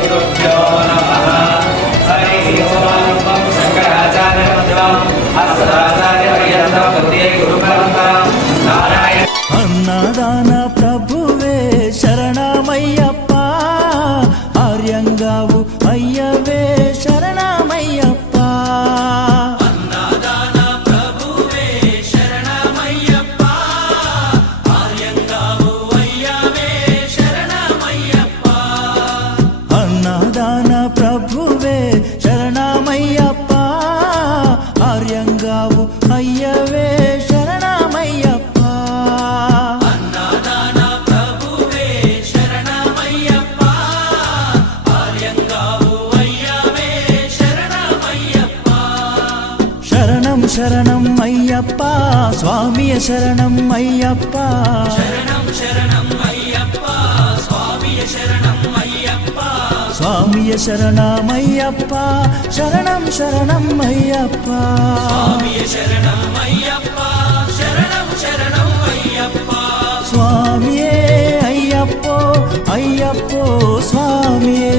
गुरुभ्यो नमः। हरि ओम। शंकराचार्यमध्यमम् अस्मदाचार्यपर्यन्तं वन्दे गुरुपरम्परां। नारायण अन्नदान प्रभुवे शरणमय्यप्प आर्यंगावु अय्यवे शरणमय्यप्प अन्नदान प्रभुवे शरणमय्यप्प आर्यंगावु अय्यवे शरणमय्यप्प अन्नदान प्रभुवे शरणमय्यप्प आर्यंगावु अय्यवे शरणमय्यप्प अन्नदान प्रभुवे शरणमय्यप्प आर्यंगावु अय्यवे शरणमय्यप्प शरणं शरणं अय्यप्प स्वामिये शरणं अय्यप्प शरणं शरणं अय्यप्प स्वामिये शरणं अय्यप्प स्वामिये शरणमय्यप्प शरणं शरणं अय्यप्प स्वामिये शरणं अय्यप्प शरणं शरणं अय्यप्प स्वामिये अय्यप्पो अय्यप्पो स्वामिये